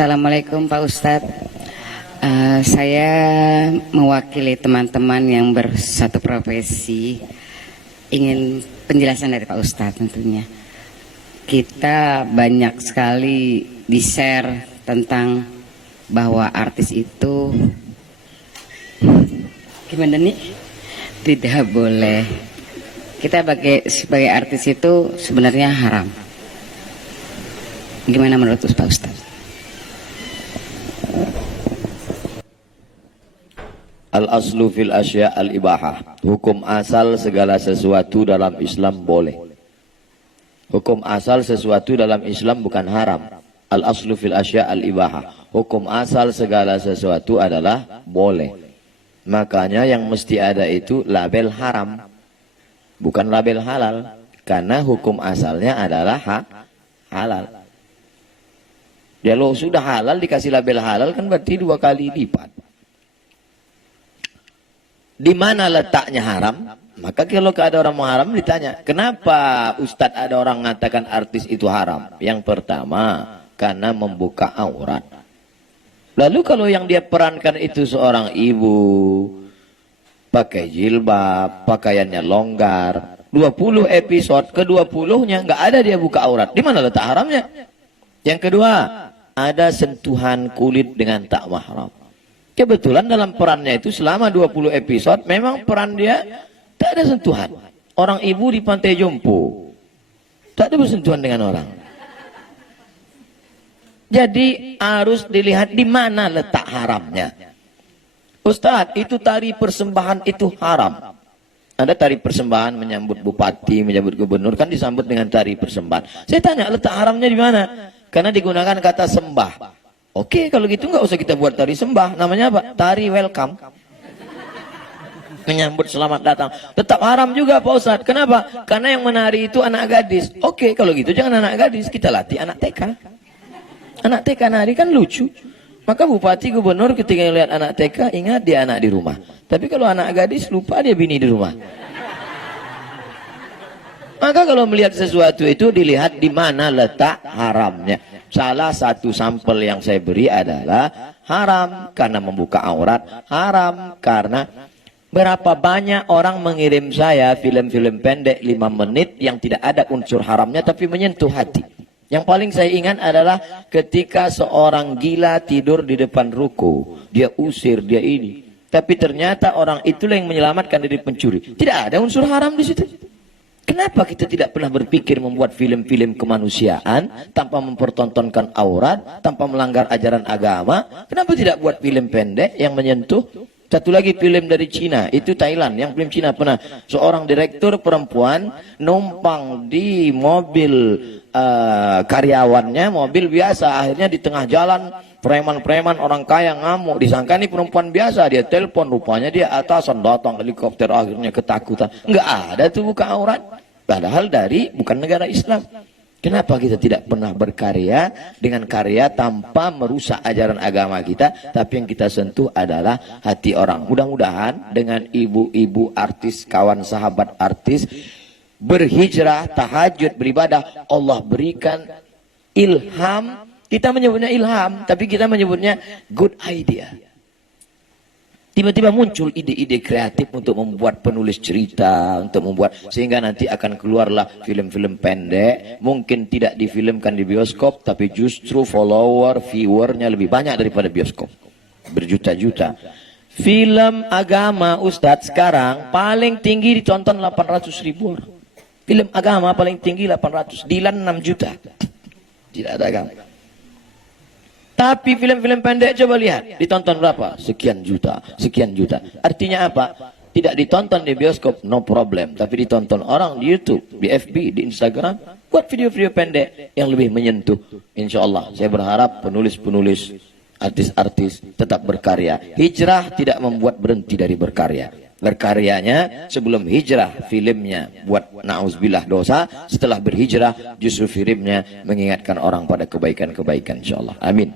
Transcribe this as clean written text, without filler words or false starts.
Assalamualaikum Pak Ustadz. Saya mewakili teman-teman yang bersatu profesi, ingin penjelasan dari Pak Ustadz tentunya. Kita banyak sekali di-share tentang bahwa artis itu gimana nih? Tidak boleh. Kita sebagai artis itu sebenarnya haram. Gimana menurut Pak Ustadz? Al-aslu fil asya al-ibahah. Hukum asal segala sesuatu dalam Islam boleh. Hukum asal sesuatu dalam Islam bukan haram. Al-aslu fil asya al-ibahah. Hukum asal segala sesuatu adalah boleh. Makanya yang mesti ada itu label haram, bukan label halal. Karena hukum asalnya adalah halal. Ya lo sudah halal dikasih label halal kan berarti 2 kali lipat. Di mana letaknya haram? Maka kalau ada orang mau haram ditanya, kenapa Ustadz ada orang mengatakan artis itu haram? Yang pertama, karena membuka aurat. Lalu kalau yang dia perankan itu seorang ibu, pakai jilbab, pakaiannya longgar, 20 episode, ke-20-nya nggak ada dia buka aurat. Di mana letak haramnya? Yang kedua, ada sentuhan kulit dengan tak mahram. Kebetulan dalam perannya itu selama 20 episode memang peran dia tak ada sentuhan. Orang ibu di Pantai Jompo tak ada bersentuhan dengan orang. Jadi harus dilihat di mana letak haramnya. Ustadz, itu tari persembahan itu haram. Ada tari persembahan menyambut bupati, menyambut gubernur, kan disambut dengan tari persembahan. Saya tanya letak haramnya di mana? Karena digunakan kata sembah. Oke, kalau gitu nggak usah kita buat tari sembah. Namanya apa? Tari welcome. Menyambut selamat datang. Tetap haram juga Pak Ustadz. Kenapa? Karena yang menari itu anak gadis. Oke, kalau gitu jangan anak gadis. Kita latih anak TK. Anak TK nari kan lucu. Maka bupati, gubernur ketika lihat anak TK, ingat dia anak di rumah. Tapi kalau anak gadis, lupa dia bini di rumah. Maka kalau melihat sesuatu itu dilihat di mana letak haramnya. Salah satu sampel yang saya beri adalah haram karena membuka aurat, haram karena berapa banyak orang mengirim saya film-film pendek 5 menit yang tidak ada unsur haramnya tapi menyentuh hati. Yang paling saya ingat adalah ketika seorang gila tidur di depan ruko, dia usir, dia ini. Tapi ternyata orang itulah yang menyelamatkan dari pencuri. Tidak ada unsur haram di situ. Kenapa kita tidak pernah berpikir membuat film-film kemanusiaan tanpa mempertontonkan aurat, tanpa melanggar ajaran agama? Kenapa tidak buat film pendek yang menyentuh? Satu lagi film dari Cina, itu Thailand, yang film Cina pernah. Seorang direktur perempuan numpang di mobil karyawannya, mobil biasa. Akhirnya di tengah jalan, preman-preman orang kaya ngamuk. Disangka ini perempuan biasa, dia telepon, rupanya dia atasan, datang helikopter, akhirnya ketakutan. Enggak ada tuh buka aurat. Padahal bukan negara Islam. Kenapa kita tidak pernah berkarya dengan karya tanpa merusak ajaran agama kita, tapi yang kita sentuh adalah hati orang. Mudah-mudahan dengan ibu-ibu artis, kawan sahabat artis, berhijrah, tahajud, beribadah, Allah berikan ilham. Kita menyebutnya ilham, tapi kita menyebutnya good idea. Tiba-tiba muncul ide-ide kreatif untuk membuat penulis cerita, untuk membuat, sehingga nanti akan keluarlah film-film pendek, mungkin tidak difilmkan di bioskop, tapi justru viewernya lebih banyak daripada bioskop, berjuta-juta. Film agama Ustadz sekarang paling tinggi ditonton 800.000 orang. Film agama paling tinggi 800, Dilan 6 juta. Tidak ada agama. Tapi film-film pendek coba lihat, ditonton berapa? Sekian juta, sekian juta. Artinya apa? Tidak ditonton di bioskop, no problem. Tapi ditonton orang di YouTube, di FB, di Instagram. Buat video-video pendek yang lebih menyentuh. Insya Allah, saya berharap penulis-penulis, artis-artis tetap berkarya. Hijrah tidak membuat berhenti dari berkarya. Berkaryanya sebelum hijrah filmnya buat na'udzubillah dosa, setelah berhijrah justru filmnya mengingatkan orang pada kebaikan-kebaikan insyaallah. Amin.